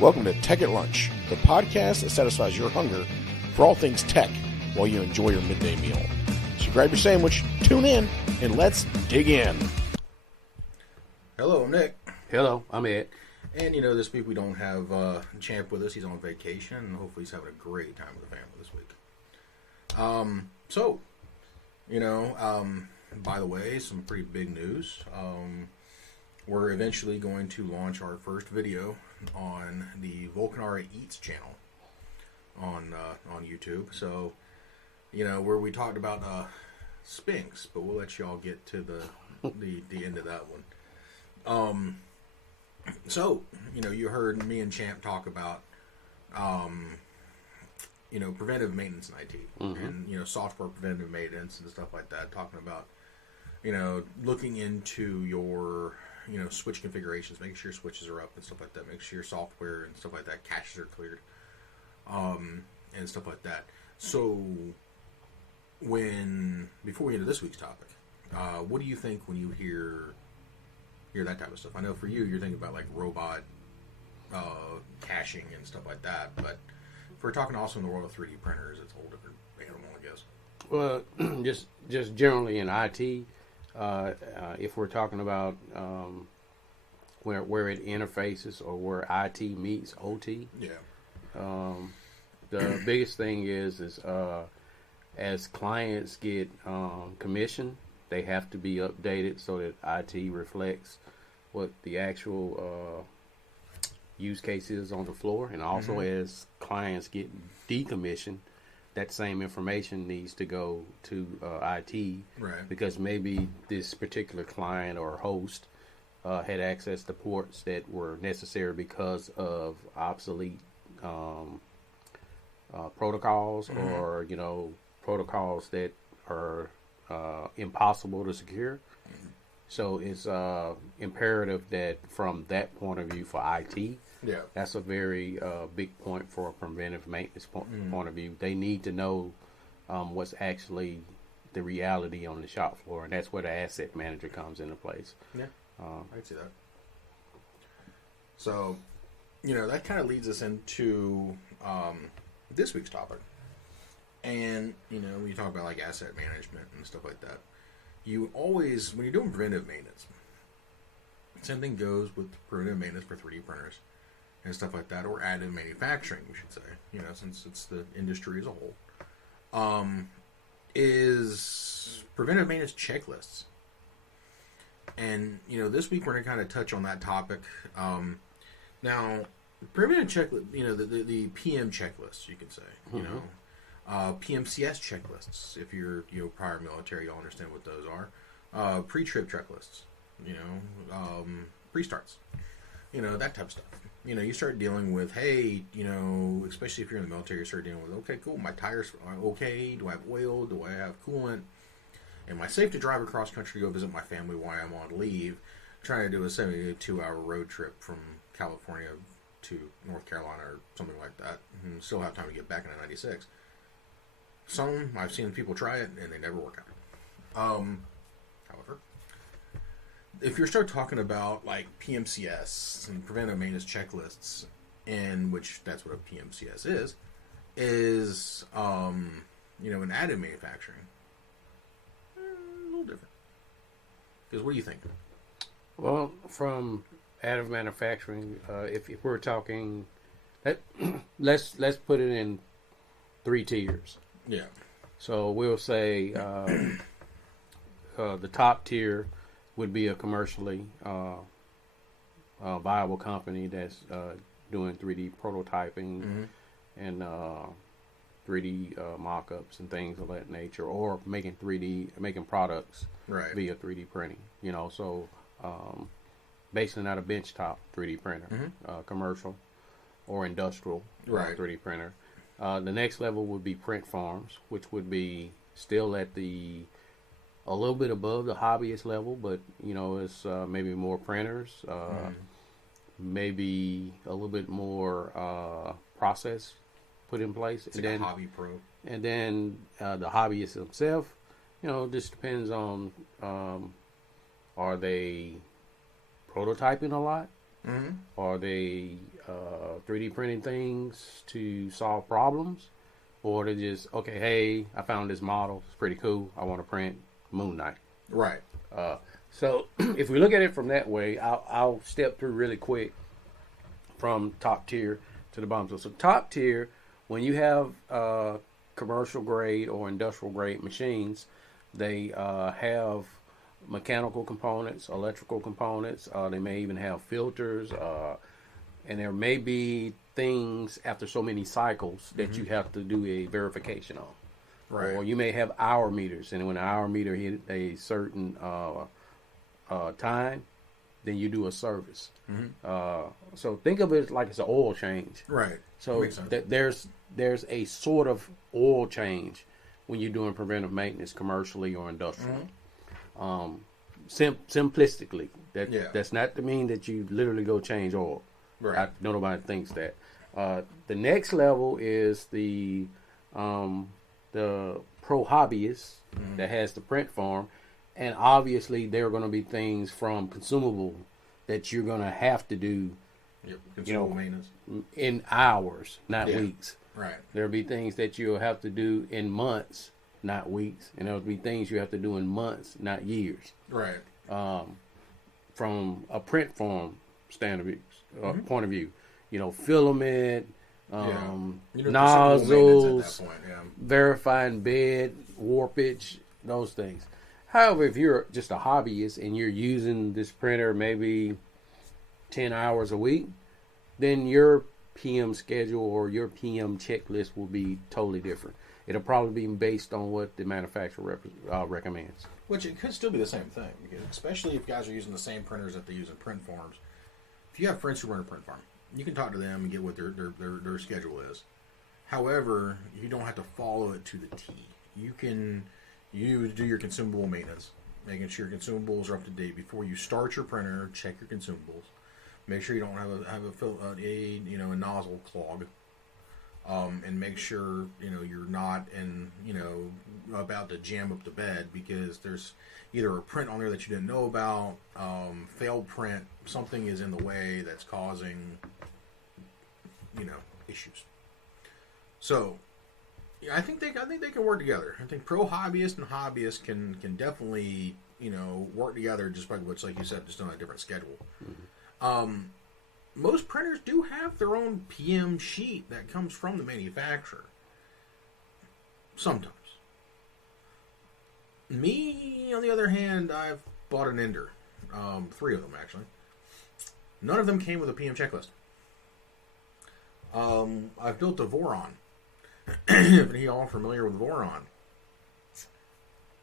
Welcome to Tech at Lunch, the podcast that satisfies your hunger for all things tech while you enjoy your midday meal. So grab your sandwich, tune in, and let's dig in. Hello, I'm Nick. Hello, I'm Ed. And this week we don't have Champ with us. He's on vacation, and hopefully he's having a great time with the family this week. By the way, some pretty big news. We're eventually going to launch our first video on the Volcanara Eats channel on YouTube. So, where we talked about Spinks, but we'll let y'all get to the end of that one. You heard me and Champ talk about, preventive maintenance in IT, and, software preventive maintenance and stuff like that, talking about, looking into your, switch configurations, making sure your switches are up and stuff like that, make sure your software and stuff like that, caches are cleared, and stuff like that. So, before we get into this week's topic, what do you think when you hear that type of stuff? I know for you, you're thinking about like robot caching and stuff like that, but if we're talking also in the world of 3D printers, it's a whole different animal, I guess. Well, just generally in IT, if we're talking about where it interfaces or where IT meets OT, the biggest thing is as clients get commission, they have to be updated so that IT reflects what the actual use case is on the floor, and also as clients get decommissioned, that same information needs to go to IT, right? Because maybe this particular client or host had access to ports that were necessary because of obsolete protocols, or protocols that are impossible to secure. So it's imperative that from that point of view for IT, that's a very big point for a preventive maintenance point of view. They need to know what's actually the reality on the shop floor, and that's where the asset manager comes into place. Yeah, I can see that. So, that kind of leads us into this week's topic. And, when you talk about like asset management and stuff like that, you always, when you're doing preventive maintenance, same thing goes with preventive maintenance for 3D printers and stuff like that, or additive manufacturing, we should say, since it's the industry as a whole, is preventive maintenance checklists. And, this week we're going to kind of touch on that topic. Now, preventive checklist, the PM checklists, you could say, PMCS checklists. If you're prior military, you'll understand what those are. Pre-trip checklists. Pre-starts. That type of stuff. You start dealing with, hey, especially if you're in the military, you start dealing with, okay, cool, my tires are okay. Do I have oil? Do I have coolant? Am I safe to drive across country to go visit my family while I'm on leave? Trying to do a 72-hour road trip from California to North Carolina or something like that, and still have time to get back in a 96. Some, I've seen people try it, and they never work out. However, if you start talking about, like, PMCS and preventive maintenance checklists, in which that's what a PMCS is in additive manufacturing, a little different. Because what do you think? Well, from additive manufacturing, if we're talking, let's put it in 3 tiers. Yeah. So we'll say the top tier would be a commercially viable company that's doing 3D prototyping and 3D mock-ups and things of that nature, or making products via 3D printing. So basically not a benchtop 3D printer, commercial or industrial 3D printer. The next level would be print farms, which would be still at a little bit above the hobbyist level, but it's maybe more printers, maybe a little bit more process put in place, it's and like then a hobby pro. And then the hobbyist himself, this depends on are they prototyping a lot? Mm-hmm. Are they 3D printing things to solve problems, or to just, okay, hey, I found this model, it's pretty cool, I want to print Moon Knight. Right. So if we look at it from that way, I'll step through really quick from top tier to the bottom. So top tier, when you have commercial grade or industrial grade machines, they have mechanical components, electrical components. They may even have filters, and there may be things after so many cycles that you have to do a verification on. Right. Or you may have hour meters, and when an hour meter hit a certain time, then you do a service. So think of it like it's an oil change. Right. So there's a sort of oil change when you're doing preventive maintenance commercially or industrially. Simplistically, that's not to mean that you literally go change oil. Right. Nobody thinks that. The next level is the pro hobbyist that has the print farm, and obviously there are going to be things from consumable that you're going to have to do. Consumable maintenance in hours, not weeks. Right. There'll be things that you'll have to do in months, not weeks, and there'll be things you have to do in months, not years. Right. From a print farm point of view, filament, nozzles, verifying bed warpage, those things. However, if you're just a hobbyist and you're using this printer maybe 10 hours a week, then your PM schedule or your PM checklist will be totally different. It'll probably be based on what the manufacturer recommends. Which it could still be the same thing, because especially if guys are using the same printers that they use in print farms. If you have friends who run a print farm, you can talk to them and get what their schedule is. However, you don't have to follow it to the T. You do your consumable maintenance, making sure your consumables are up to date before you start your printer. Check your consumables. Make sure you don't have a nozzle clog, and make sure you're not about to jam up the bed because there's either a print on there that you didn't know about, failed print, something is in the way that's causing issues. So I think they can work together. I think pro hobbyist and hobbyist can definitely work together, just by what's like you said, just on a different schedule. Most printers do have their own PM sheet that comes from the manufacturer. Sometimes. Me, on the other hand, I've bought an Ender. 3 of them, actually. None of them came with a PM checklist. I've built a Voron. If any of y'all are familiar with Voron,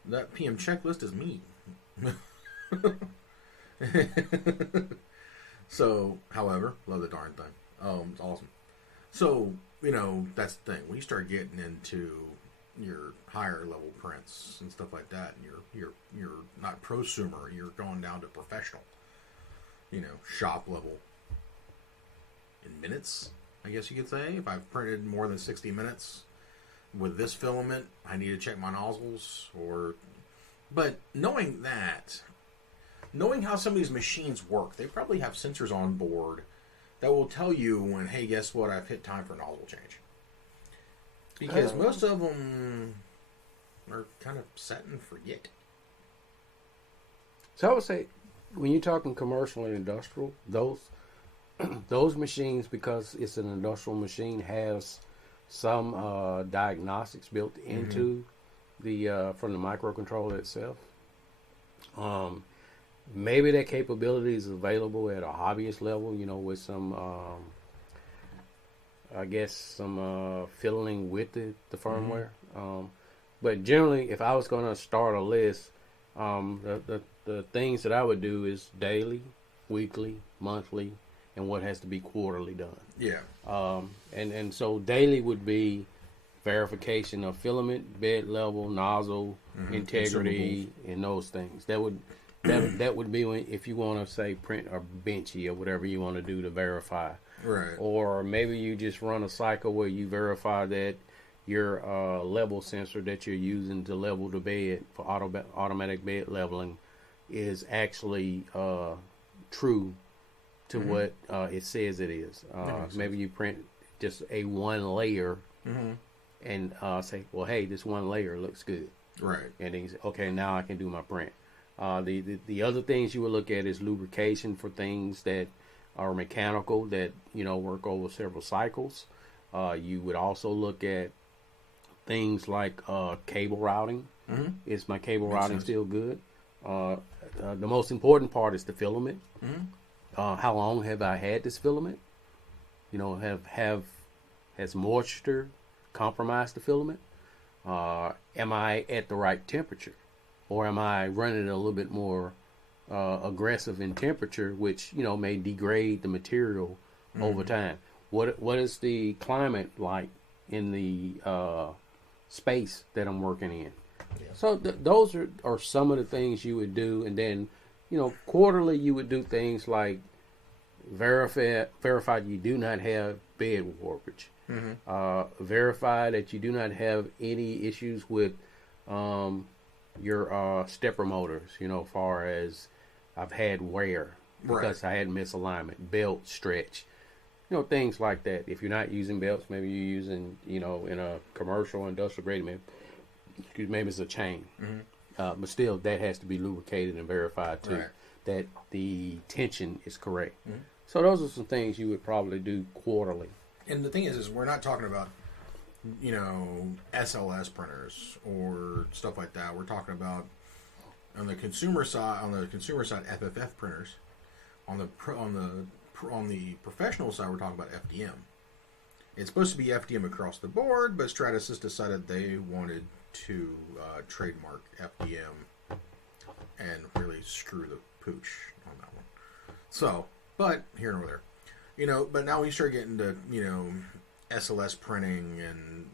that PM checklist is me. So, however, love the darn thing. It's awesome. So, that's the thing. When you start getting into your higher level prints and stuff like that, and you're not prosumer, you're going down to professional, shop level. In minutes, I guess you could say. If I've printed more than 60 minutes with this filament, I need to check my nozzles. But knowing how some of these machines work, they probably have sensors on board that will tell you when, hey, guess what, I've hit time for a nozzle change. Because most of them are kind of set and forget. So I would say, when you're talking commercial and industrial, those machines, because it's an industrial machine, has some diagnostics built into the from the microcontroller itself. Maybe that capability is available at a hobbyist level, with some, some fiddling with the firmware. But generally, if I was going to start a list, the things that I would do is daily, weekly, monthly, and what has to be quarterly done. Yeah. And so daily would be verification of filament, bed level, nozzle, integrity, and those things. That would be when, if you want to say print or benchy or whatever you want to do to verify. Right. Or maybe you just run a cycle where you verify that your level sensor that you're using to level the bed for automatic bed leveling is actually true to what it says it is. Maybe you print just a one layer and say, well, hey, this one layer looks good. Right. And then you say, okay, now I can do my print. The other things you would look at is lubrication for things that are mechanical that, work over several cycles. You would also look at things like cable routing. Is my cable routing still good? The most important part is the filament. How long have I had this filament? Has moisture compromised the filament? Am I at the right temperature? Or am I running it a little bit more aggressive in temperature, which, may degrade the material over time? What is the climate like in the space that I'm working in? Yeah. So those are some of the things you would do. And then, quarterly you would do things like verify you do not have bed warpage. Verify that you do not have any issues with your stepper motors, far as I've had wear because I had misalignment, belt stretch, things like that. If you're not using belts, maybe you're using, in a commercial industrial grade, maybe it's a chain. But still, that has to be lubricated and verified too, that the tension is correct. So those are some things you would probably do quarterly. And the thing is we're not talking about, SLS printers or stuff like that. We're talking about on the consumer side, FFF printers. On the professional side, we're talking about FDM. It's supposed to be FDM across the board, but Stratasys decided they wanted to trademark FDM and really screw the pooch on that one. So, but here nor there. But now we start getting to, SLS printing and,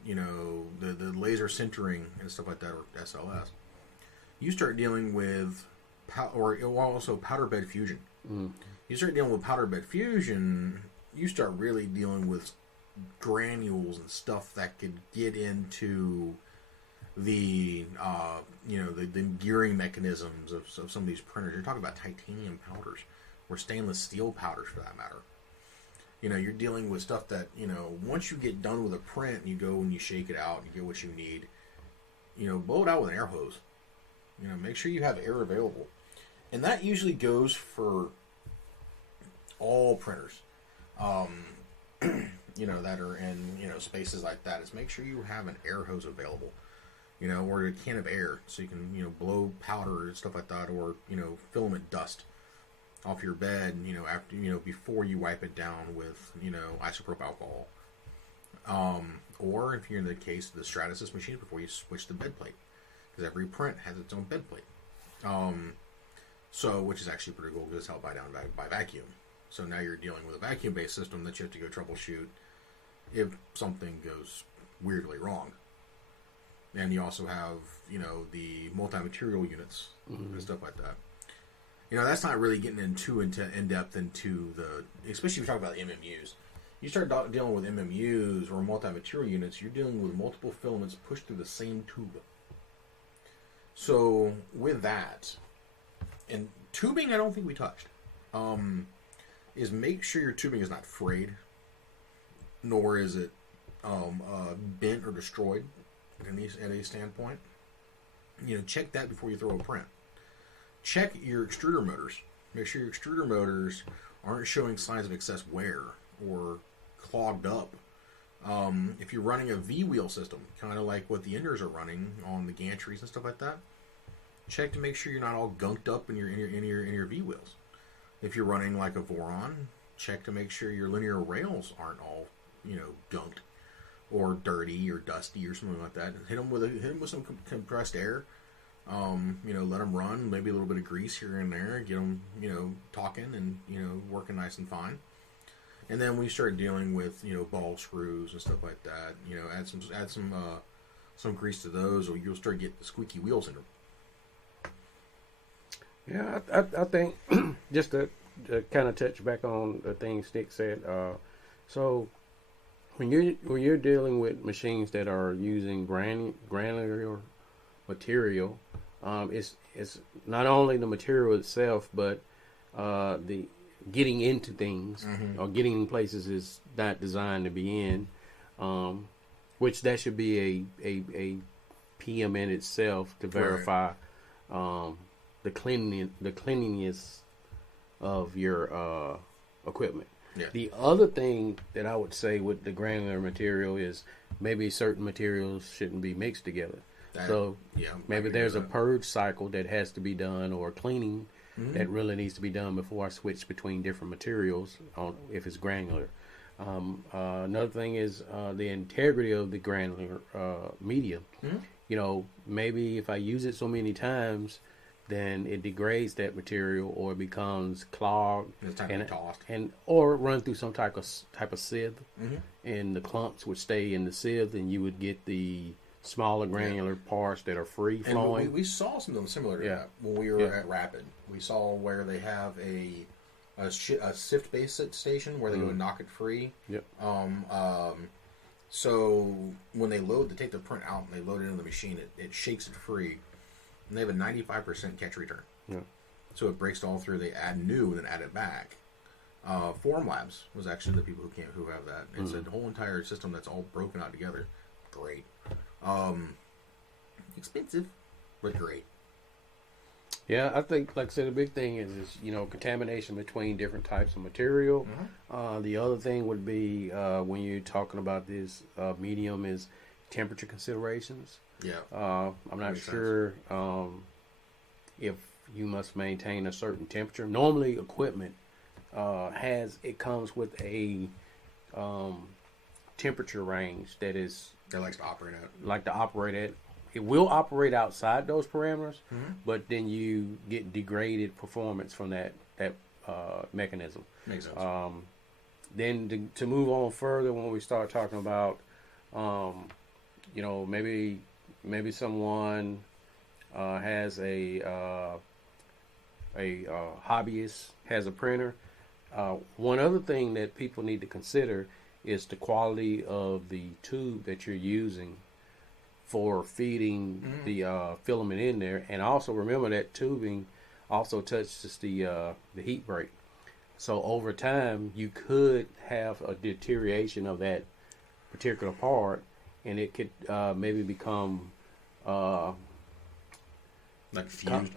the laser sintering and stuff like that, or SLS. You start dealing with, also powder bed fusion. You start dealing with powder bed fusion, you start really dealing with granules and stuff that could get into the gearing mechanisms of some of these printers. You're talking about titanium powders or stainless steel powders for that matter. You're dealing with stuff that, once you get done with a print, you go and you shake it out, you get what you need, blow it out with an air hose. Make sure you have air available. And that usually goes for all printers, that are in, spaces like that, is make sure you have an air hose available, or a can of air so you can, blow powder and stuff like that, or, filament dust off your bed, after, before you wipe it down with, isopropyl alcohol. Or if you're in the case of the Stratasys machine, before you switch the bed plate, because every print has its own bed plate. So, which is actually pretty cool because it's held by vacuum. So now you're dealing with a vacuum-based system that you have to go troubleshoot if something goes weirdly wrong. And you also have, the multi-material units and stuff like that. That's not really getting in depth into especially if you're talking about MMUs. You start dealing with MMUs or multi-material units, you're dealing with multiple filaments pushed through the same tube. So with that, and tubing, I don't think we touched, is make sure your tubing is not frayed, nor is it bent or destroyed at any standpoint. Check that before you throw a print. Check your extruder motors. Make sure your extruder motors aren't showing signs of excess wear or clogged up. If you're running a V-wheel system, kind of like what the Enders are running on the gantries and stuff like that, check to make sure you're not all gunked up in your V-wheels. If you're running like a Voron, check to make sure your linear rails aren't all gunked or dirty or dusty or something like that. Hit them with some compressed air. Let them run, maybe a little bit of grease here and there, get them, talking and, working nice and fine. And then we start dealing with, ball screws and stuff like that. Add some grease to those, or you'll start getting the squeaky wheels in them. Yeah, I think just to kind of touch back on the things Stick said. So when you're dealing with machines that are using granular material, it's not only the material itself, but the getting into things or getting in places is not designed to be in, which that should be a PM in itself to verify the cleanliness of your equipment. Yeah. The other thing that I would say with the granular material is maybe certain materials shouldn't be mixed together. Maybe there's a purge cycle that has to be done, or cleaning that really needs to be done before I switch between different materials if it's granular. Another thing is the integrity of the granular medium. Maybe if I use it so many times, then it degrades that material, or it becomes clogged or run through some type of sieve, and the clumps would stay in the sieve, and you would get the smaller granular parts that are free flowing. And we saw something similar to that when we were at Rapid. We saw where they have a sift base station where they would knock it free. Yep. So when they take the print out and they load it into the machine, it shakes it free, and they have a 95% catch return. Yeah. So it breaks it all through. They add new and then add it back. Form Labs was actually the people who have that. It's a whole entire system that's all broken out together. Great. Expensive, but great. Yeah, I think, like I said, the big thing is contamination between different types of material. The other thing would be when you're talking about this medium is temperature considerations. Yeah. I'm not sure if you must maintain a certain temperature. Normally, equipment comes with a temperature range that is likes to operate at. Like to operate at. It will operate outside those parameters, but then you get degraded performance from that mechanism. Makes sense. Then to move on further, when we start talking about, maybe someone has a hobbyist has a printer. One other thing that people need to consider is the quality of the tube that you're using for feeding the filament in there, and also remember that tubing also touches the heat break. So over time, you could have a deterioration of that particular part, and it could maybe become like fused.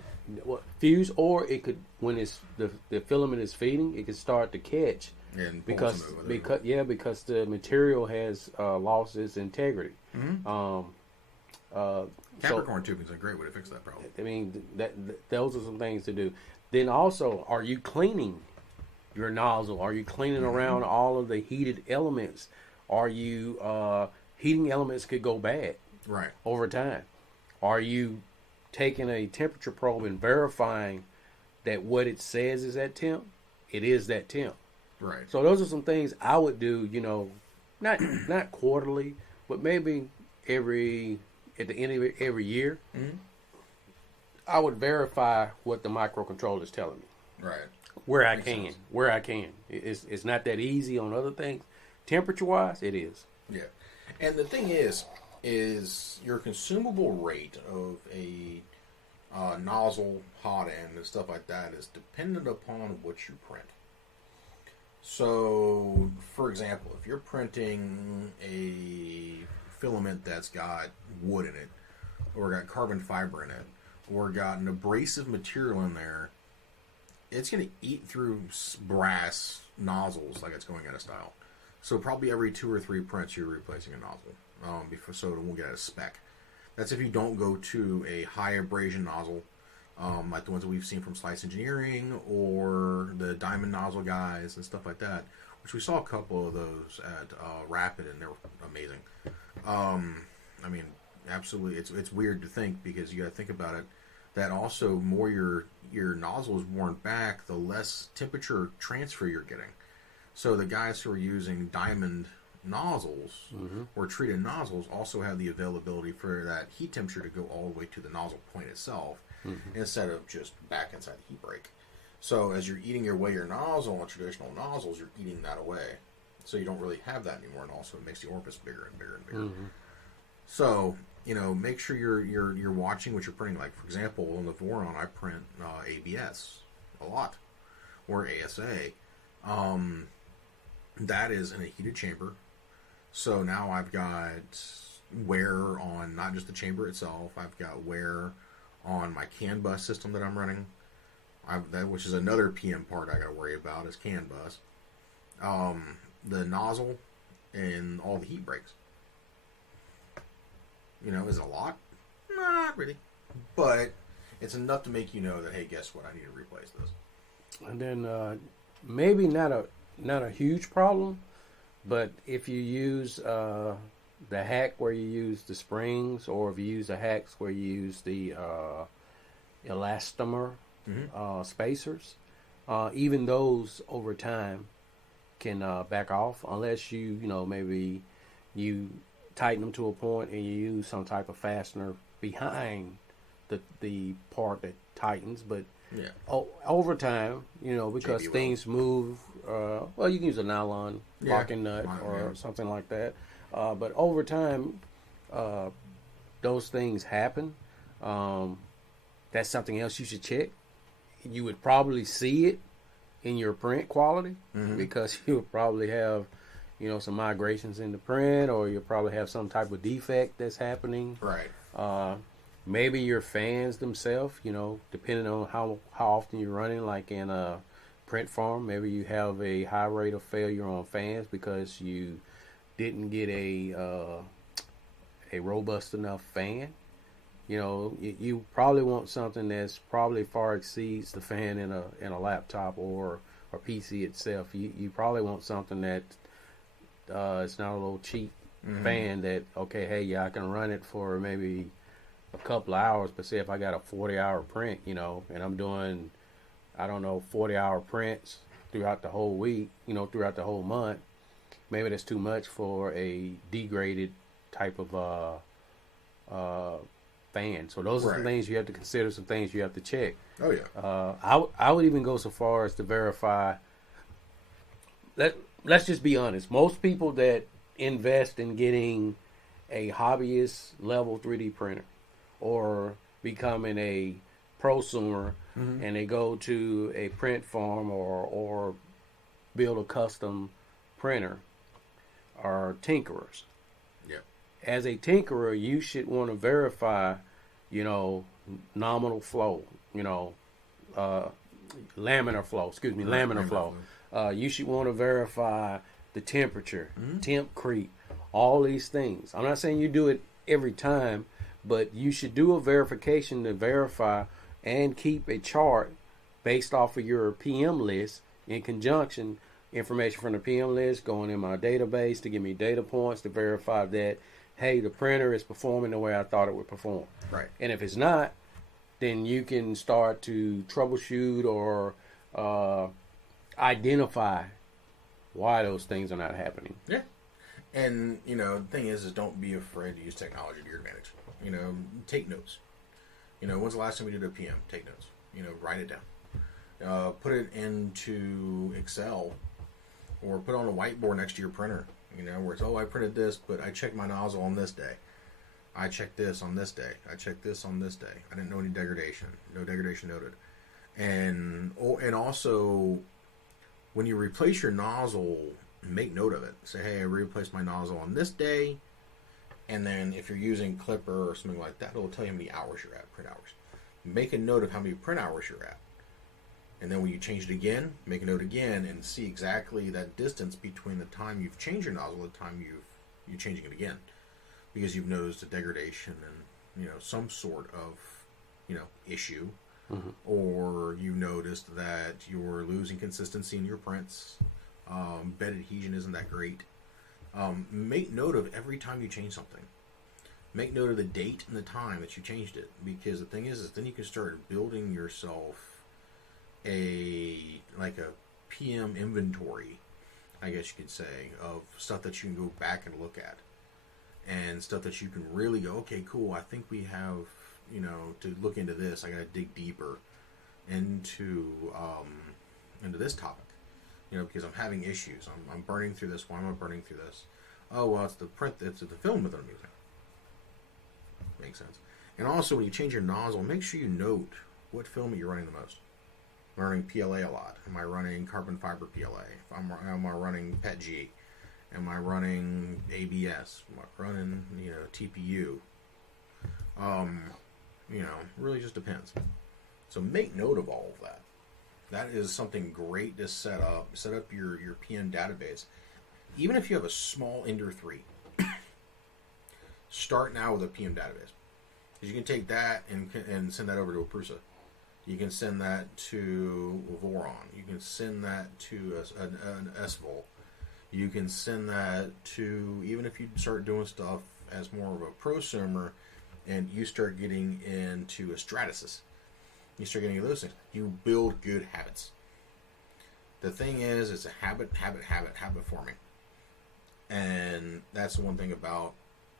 Fused, or it could, when the filament is feeding, it could start to catch. And because the material has lost its integrity. Capricorn tubing is a great way to fix that problem. I mean, those are some things to do. Then also, are you cleaning your nozzle? Are you cleaning around all of the heated elements? Are you heating elements could go bad over time? Are you taking a temperature probe and verifying that what it says is that temp, it is that temp? Right. So those are some things I would do, not quarterly, but maybe at the end of every year. I would verify what the microcontroller is telling me. Right. Where I can. It's not that easy on other things. Temperature-wise, it is. Yeah. And the thing is your consumable rate of a nozzle, hot end, and stuff like that is dependent upon what you print. So, for example, if you're printing a filament that's got wood in it, or got carbon fiber in it, or got an abrasive material in there, it's going to eat through brass nozzles like it's going out of style. So probably every 2 or 3 prints you're replacing a nozzle, so it won't get out of spec. That's if you don't go to a high abrasion nozzle, like the ones that we've seen from Slice Engineering or the diamond nozzle guys and stuff like that, which we saw a couple of those at Rapid, and they're amazing. I mean, absolutely, it's weird to think, because you got to think about it, that also more your nozzle is worn back, the less temperature transfer you're getting. So the guys who are using diamond nozzles or treated nozzles also have the availability for that heat temperature to go all the way to the nozzle point itself, instead of just back inside the heat break. So as you're eating away your nozzle on traditional nozzles, you're eating that away. So you don't really have that anymore, and also it makes the orifice bigger and bigger and bigger. So, make sure you're watching what you're printing. Like, for example, on the Voron, I print ABS a lot, or ASA. That is in a heated chamber. So now I've got wear on not just the chamber itself. I've got wear on my CAN bus system that I'm running. Which is another PM part I got to worry about is CAN bus. The nozzle and all the heat breaks. Is it a lot? Not really. But it's enough to make you know that, hey, guess what? I need to replace this. And then maybe not a huge problem, but if you use the hack where you use the springs, or if you use the hacks where you use the elastomer spacers, even those over time can back off unless maybe you tighten them to a point and you use some type of fastener behind the part that tightens. But over time, because things move, well, you can use a nylon locking nut or something like that. But over time, those things happen. That's something else you should check. You would probably see it in your print quality because you would probably have, some migrations in the print, or you'll probably have some type of defect that's happening. Right. Maybe your fans themselves, depending on how often you're running, like in a print farm, maybe you have a high rate of failure on fans because you didn't get a robust enough fan. You probably want something that's probably far exceeds the fan in a laptop or a PC itself. You probably want something that it's not a little cheap fan that, okay, hey, I can run it for maybe a couple of hours, but say if I got a 40-hour print, and I'm doing, 40-hour prints throughout the whole week, throughout the whole month, maybe that's too much for a degraded type of fan. So those are some things you have to consider, some things you have to check. Oh yeah. I would even go so far as to verify. Let's just be honest. Most people that invest in getting a hobbyist level 3D printer or becoming a prosumer, and they go to a print farm or build a custom printer, are tinkerers. As a tinkerer, you should want to verify, nominal flow, laminar flow. You should want to verify the temperature, temp creep, all these things. I'm not saying you do it every time, but you should do a verification to verify and keep a chart based off of your PM list in conjunction, information from the PM list going in my database to give me data points to verify that, hey, the printer is performing the way I thought it would perform. Right. And if it's not, then you can start to troubleshoot or identify why those things are not happening. Yeah. And, the thing is don't be afraid to use technology to your advantage. Take notes. When's the last time we did a PM? Take notes. Write it down. Put it into Excel or put it on a whiteboard next to your printer. Where it's, I printed this, but I checked my nozzle on this day. I checked this on this day. I checked this on this day. I didn't know any degradation. No degradation noted. And also, when you replace your nozzle, make note of it. Say, hey, I replaced my nozzle on this day. And then if you're using Clipper or something like that, it'll tell you how many hours you're at, print hours. Make a note of how many print hours you're at. And then when you change it again, make a note again and see exactly that distance between the time you've changed your nozzle and the time you're changing it again. Because you've noticed a degradation and, some sort of, issue. Or you noticed that you're losing consistency in your prints. Bed adhesion isn't that great. Make note of every time you change something. Make note of the date and the time that you changed it. Because the thing is then you can start building yourself a PM inventory, I guess you could say, of stuff that you can go back and look at. And stuff that you can really go, okay, cool, I think we have, to look into this. I got to dig deeper into this topic. Because I'm having issues. I'm burning through this. Why am I burning through this? Oh, well, it's the film that I'm using. Makes sense. And also, when you change your nozzle, make sure you note what filament you're running the most. I'm running PLA a lot. Am I running carbon fiber PLA? Am I running PETG? Am I running ABS? Am I running, TPU? Really just depends. So make note of all of that. That is something great to set up. Set up your PM database. Even if you have a small Ender 3, start now with a PM database. Because you can take that and send that over to a Prusa. You can send that to Voron. You can send that to an SVOL. You can send that to, even if you start doing stuff as more of a prosumer and you start getting into a Stratasys, you start getting into those things, you build good habits. The thing is, it's a habit forming. And that's the one thing about,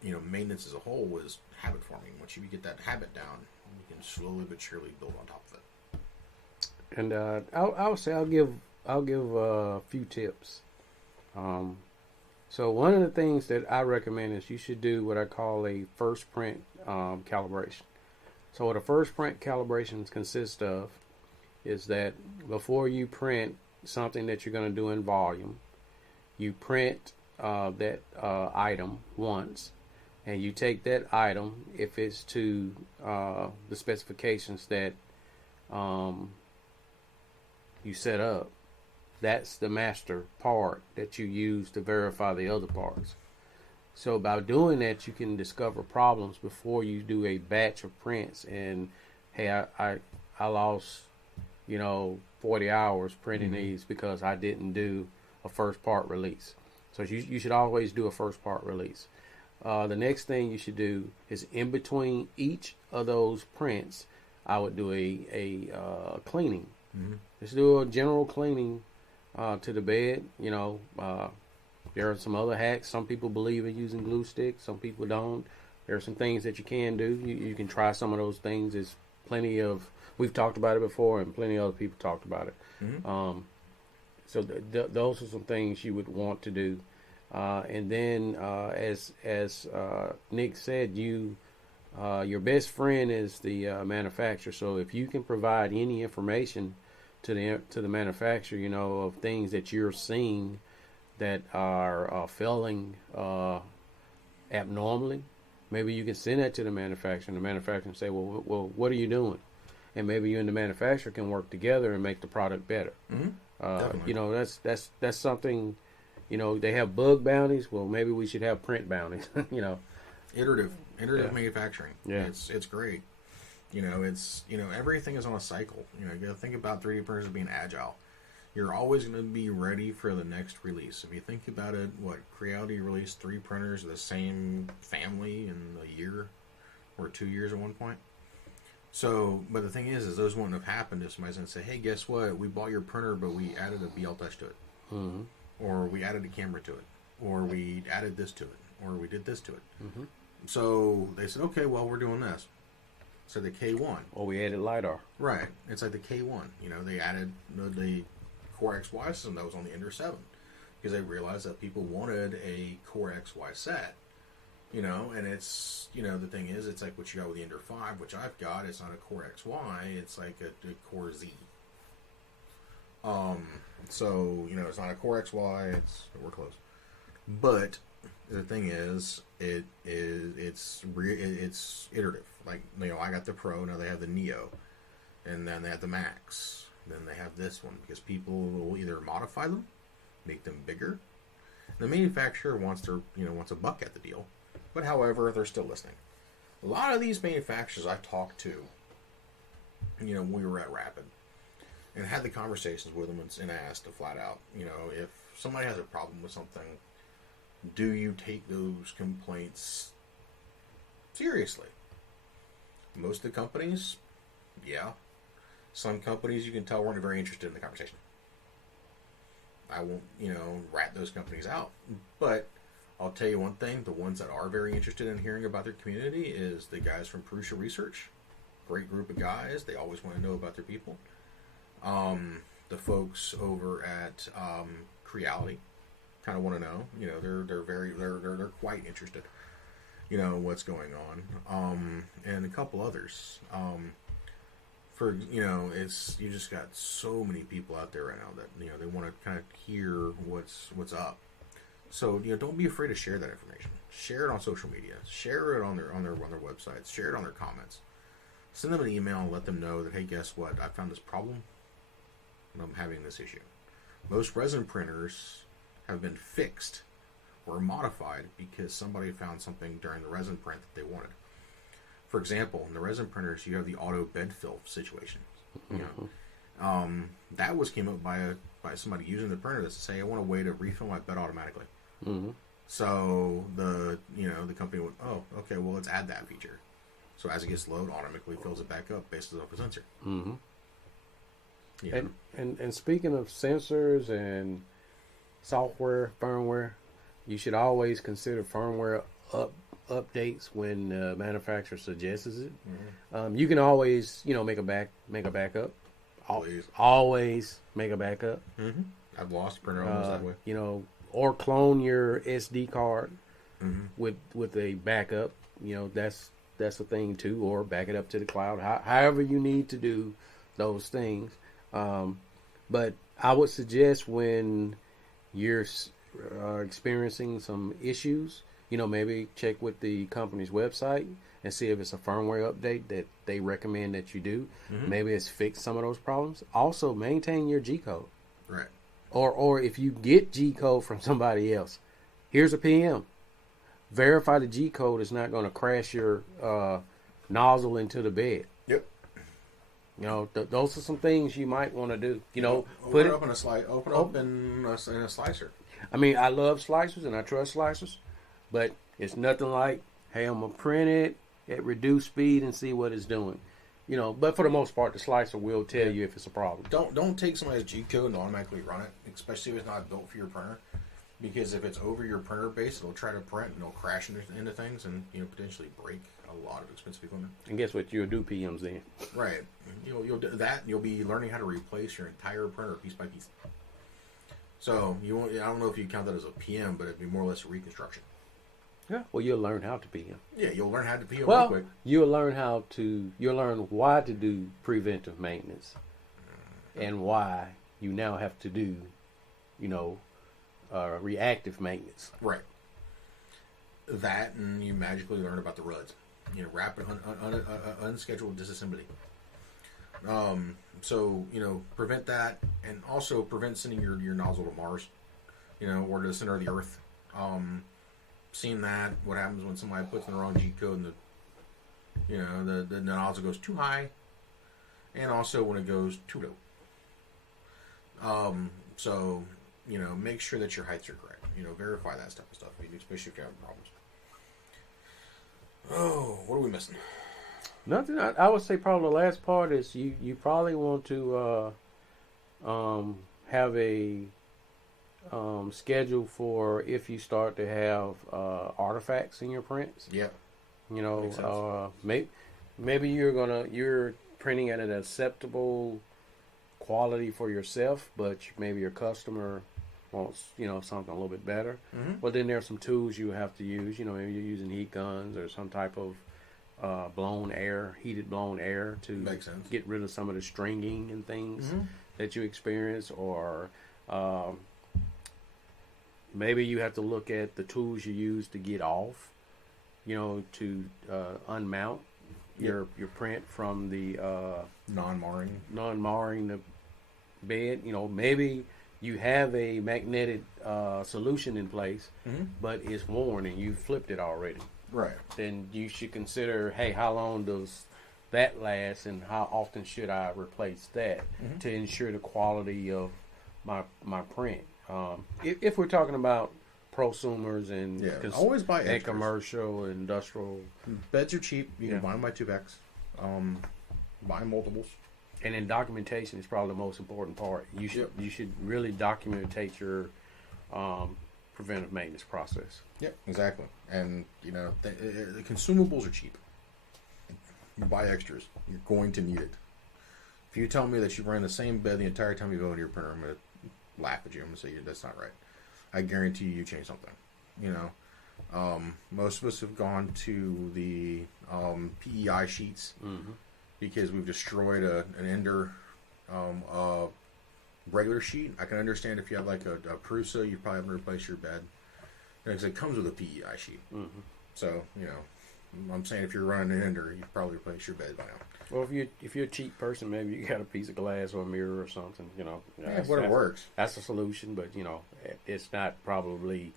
maintenance as a whole is habit forming. Once you get that habit down, you can slowly but surely build on top of it. And I would say I'll give a few tips. So one of the things that I recommend is you should do what I call a first print calibration. So what a first print calibration consists of is that before you print something that you're going to do in volume, you print that item once, and you take that item, if it's to the specifications that you set up, that's the master part that you use to verify the other parts. So by doing that, you can discover problems before you do a batch of prints. And hey, I lost 40 hours printing these because I didn't do a first part release. So you should always do a first part release. The next thing you should do is in between each of those prints, I would do a cleaning. Just do a general cleaning to the bed. There are some other hacks. Some people believe in using glue sticks. Some people don't. There are some things that you can do. You can try some of those things. There's plenty of, we've talked about it before, and plenty of other people talked about it. So those are some things you would want to do. And then, as Nick said, your best friend is the manufacturer. So if you can provide any information to the manufacturer, of things that you're seeing that are failing abnormally, maybe you can send that to the manufacturer, and the manufacturer can say, well, what are you doing? And maybe you and the manufacturer can work together and make the product better. That's something. They have bug bounties. Well, maybe we should have print bounties. Iterative manufacturing. Yeah, it's great. Everything is on a cycle. You got to think about 3D printers as being agile. You're always going to be ready for the next release. If you think about it, Creality released 3 printers of the same family in a year or 2 years at one point. So, but the thing is those wouldn't have happened if somebody's going to say, hey, guess what? We bought your printer, but we added a BL touch to it. Or we added a camera to it. Or we added this to it. Or we did this to it. So they said, okay, well, we're doing this. So the K1. Or we added LiDAR. Right. It's like the K1. They added the Core XY system that was on the Ender 7. Because they realized that people wanted a Core XY set. And it's, the thing is, it's like what you got with the Ender 5, which I've got. It's not a Core XY. It's like a Core Z. So, it's not a Core XY. We're close. But the thing is, it's iterative. Like, I got the Pro, now they have the Neo, and then they have the Max, then they have this one, because people will either modify them, make them bigger. The manufacturer wants a buck at the deal, but however, they're still listening. A lot of these manufacturers I talked to, when we were at Rapid, and had the conversations with them and asked flat out, if somebody has a problem with something, do you take those complaints seriously? Most of the companies, yeah. Some companies you can tell weren't very interested in the conversation. I won't, rat those companies out. But I'll tell you one thing, the ones that are very interested in hearing about their community is the guys from Prusa Research. Great group of guys. They always want to know about their people. The folks over at Creality kind of want to know. They're quite interested. What's going on. And a couple others. for it's you just got so many people out there right now that they want to kind of hear what's up. So don't be afraid to share that information. Share it on social media. Share it on their websites. Share it on their comments. Send them an email and let them know that, hey, guess what? I found this problem and I'm having this issue. Most resin printers have been fixed or modified because somebody found something during the resin print that they wanted. For example, in the resin printers, you have the auto bed fill situation. That came up by somebody using the printer that say, I want a way to refill my bed automatically. Mm-hmm. So the company went, oh, okay, well, let's add that feature. So as it gets low, it automatically fills it back up based off the sensor. Mm-hmm. Yeah. And speaking of sensors and software, firmware, you should always consider firmware updates when the manufacturer suggests it. Mm-hmm. You can always, make a backup. Always make a backup. Mm-hmm. I've lost printer almost that way. Or clone your SD card with a backup. That's a thing too. Or back it up to the cloud. However you need to do those things. But I would suggest when you're experiencing some issues, maybe check with the company's website and see if it's a firmware update that they recommend that you do. Mm-hmm. Maybe it's fixed some of those problems. Also, maintain your G code. Right. Or if you get G code from somebody else, here's a PM. Verify the G code is not going to crash your nozzle into the bed. Yep. Those are some things you might want to do. Put it up in a in a slicer. I mean, I love slicers and I trust slicers, but it's nothing like, hey, I'm gonna print it at reduced speed and see what it's doing. But for the most part, the slicer will tell you if it's a problem. Don't take somebody's G code and automatically run it, especially if it's not built for your printer. Because if it's over your printer base, it'll try to print and it'll crash into things and potentially break a lot of expensive equipment. And guess what? You'll do PMs then. Right. You'll do that. And you'll be learning how to replace your entire printer piece by piece. So you won't. I don't know if you count that as a PM, but it'd be more or less a reconstruction. Yeah. Well, you'll learn how to PM. Yeah, you'll learn how to PM real quick. You'll learn why to do preventive maintenance, and why you now have to do, reactive maintenance. Right. That, and you magically learn about the RUDs. Rapid unscheduled disassembly. So prevent that, and also prevent sending your nozzle to Mars, or to the center of the Earth. Seen that, what happens when somebody puts in the wrong G code and the nozzle goes too high, and also when it goes too low. So make sure that your heights are correct. Verify that type of stuff, especially if you're having problems. Oh, what are we missing? Nothing. I would say probably the last part is you probably want to have a schedule for if you start to have artifacts in your prints. Yeah. Maybe you're printing at an acceptable quality for yourself, but maybe your customer wants something a little bit better. Mm-hmm. Well, then there's some tools you have to use. Maybe you're using heat guns or some type of heated blown air to get rid of some of the stringing and things that you experience, or maybe you have to look at the tools you use to get off, to unmount your print from the non-marring the bed. Maybe you have a magnetic solution in place, but it's worn and you flipped it already. Right. Then you should consider, hey, how long does that last, and how often should I replace that to ensure the quality of my print. If we're talking about prosumers and always buy and commercial, industrial. Beds are cheap. You can buy them by 2x. Buy multiples. And then documentation is probably the most important part. You should really documentate your preventive maintenance process. Yep, exactly. And the consumables are cheap. You buy extras. You're going to need it. If you tell me that you run the same bed the entire time you go into your printer, I'm going to laugh at you. I'm going to say that's not right. I guarantee you change something. Most of us have gone to the PEI sheets. because we've destroyed an ender regular sheet. I can understand if you have like a Prusa, you probably have to replace your bed. Because it comes with a PEI sheet. Mm-hmm. So, I'm saying if you're running an ender, you probably replace your bed by now. Well, if you're a cheap person, maybe you got a piece of glass or a mirror or something. Whatever works. That's a solution, but it's not probably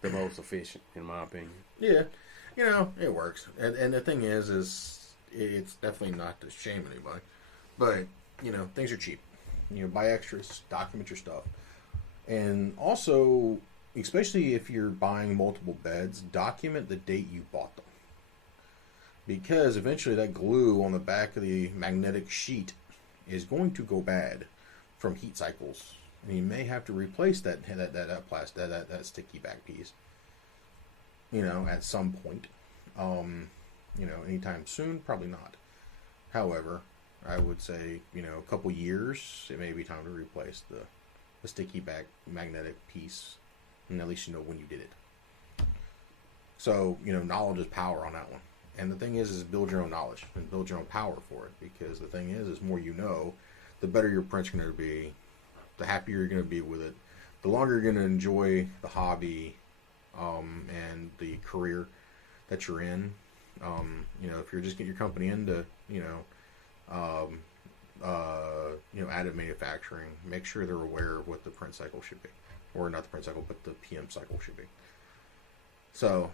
the most efficient, in my opinion. Yeah, it works. And the thing is it's definitely not to shame anybody, but things are cheap. Buy extras, document your stuff, and also, especially if you're buying multiple beds, document the date you bought them. Because eventually that glue on the back of the magnetic sheet is going to go bad from heat cycles. And you may have to replace that plastic, that sticky back piece, at some point. Anytime soon, probably not. However, I would say, a couple years, it may be time to replace the sticky back magnetic piece. And at least you know when you did it. So, knowledge is power on that one. And the thing is build your own knowledge and build your own power for it. Because the thing is more you know, the better your print's going to be, the happier you're going to be with it, the longer you're going to enjoy the hobby and the career that you're in. If you're just getting your company into, additive manufacturing, make sure they're aware of what the print cycle should be. Or not the print cycle, but the PM cycle should be. So,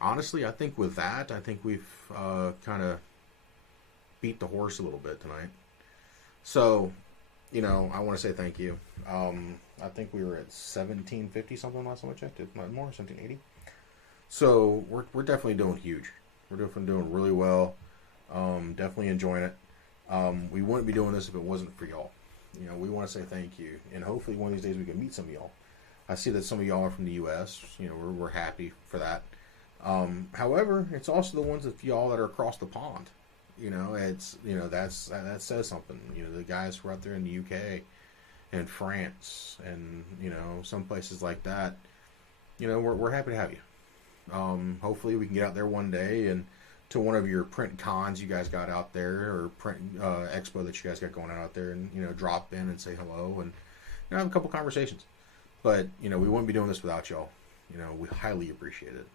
honestly, I think with that, we've kind of beat the horse a little bit tonight. So, I want to say thank you. I think we were at 1750 something last time I checked, if not more, 1780. So we're definitely doing huge. We're definitely doing really well. Definitely enjoying it. We wouldn't be doing this if it wasn't for y'all. We want to say thank you, and hopefully one of these days we can meet some of y'all. I see that some of y'all are from the U.S. We're happy for that. However, it's also the ones of y'all that are across the pond. It's that says something. The guys who are out there in the UK and France and some places like that. We're happy to have you. Hopefully we can get out there one day and to one of your print cons you guys got out there, or print expo that you guys got going out there, and drop in and say hello and have a couple conversations. But we wouldn't be doing this without y'all. We highly appreciate it.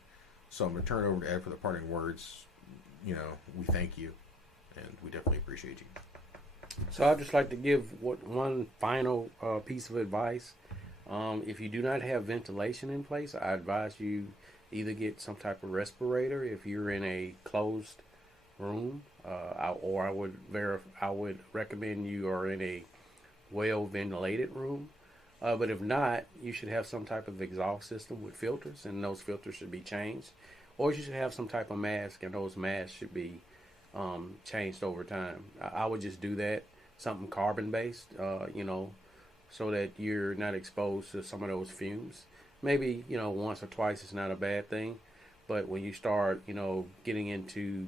So I'm going to turn it over to Ed for the parting words. We thank you, and we definitely appreciate you. So I'd just like to give one final piece of advice. If you do not have ventilation in place, I advise you either get some type of respirator if you're in a closed room, or I would recommend you are in a well ventilated room. But if not, you should have some type of exhaust system with filters, and those filters should be changed. Or you should have some type of mask, and those masks should be changed over time. I would just do that, something carbon based, so that you're not exposed to some of those fumes. Maybe, once or twice is not a bad thing, but when you start, getting into,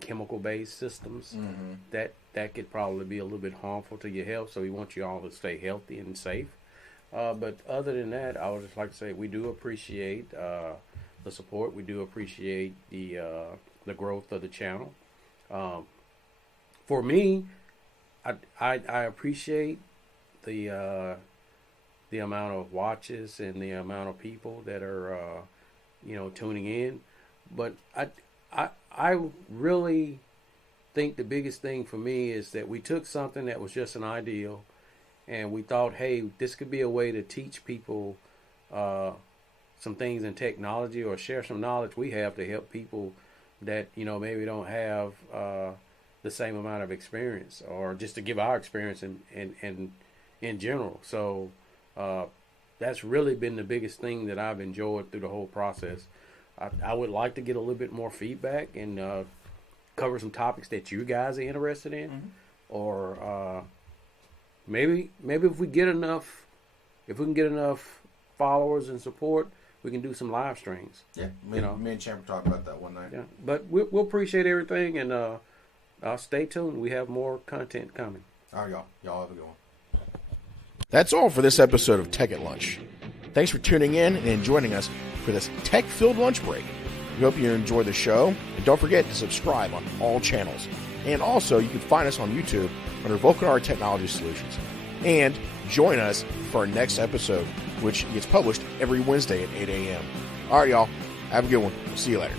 chemical based systems, mm-hmm. that could probably be a little bit harmful to your health. So we want you all to stay healthy and safe. But other than that, I would just like to say we do appreciate the support. We do appreciate the growth of the channel. For me, I appreciate the amount of watches and the amount of people that are tuning in, but I really think the biggest thing for me is that we took something that was just an ideal, and we thought, hey, this could be a way to teach people some things in technology, or share some knowledge we have to help people that maybe don't have the same amount of experience, or just to give our experience in general. So that's really been the biggest thing that I've enjoyed through the whole process. I would like to get a little bit more feedback and cover some topics that you guys are interested in, mm-hmm. or maybe if we can get enough followers and support, we can do some live streams. Yeah, me and Champ talked about that one night. Yeah, but we'll appreciate everything, and stay tuned. We have more content coming. All right, y'all have a good one. That's all for this episode of Tech at Lunch. Thanks for tuning in and joining us for this tech-filled lunch break. We hope you enjoy the show. And don't forget to subscribe on all channels. And also, you can find us on YouTube under Vulcanara Technology Solutions. And join us for our next episode, which gets published every Wednesday at 8 a.m. All right, y'all. Have a good one. See you later.